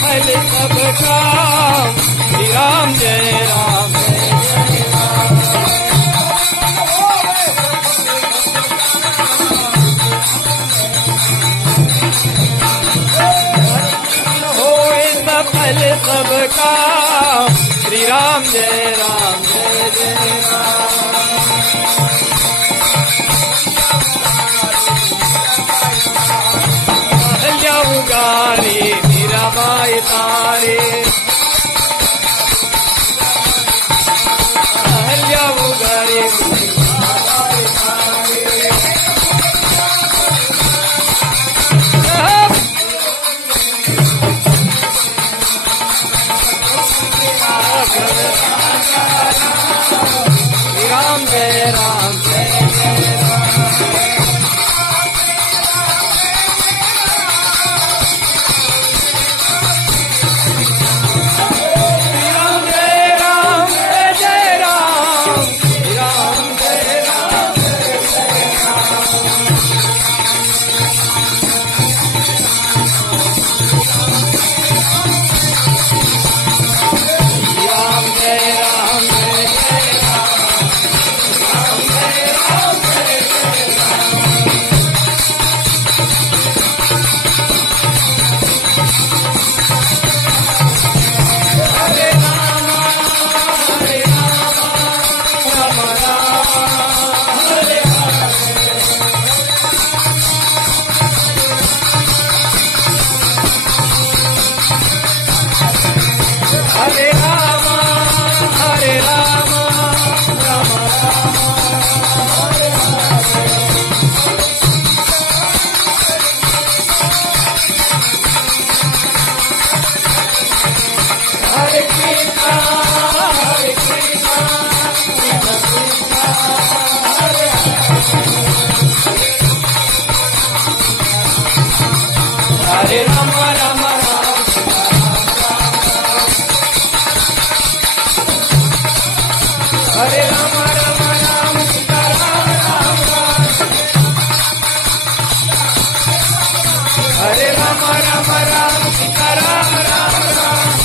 फल सबका श्री राम जय राम जय राम। होए सफल सबका श्री राम जय राम जय जय राम। अहल्या उगारे मीराबाई तारे, अहल्या उगारे मीराबाई तारे। श्री राम जय राम जय जय राम। हरे राम हरे राम राम राम हरे हरे। हरे कृष्णा कृष्णा कृष्णा हरे हरे। हरे राम राम राम हरे राम राम राम सीता राम राम राम। हरे राम राम राम सीता राम राम राम।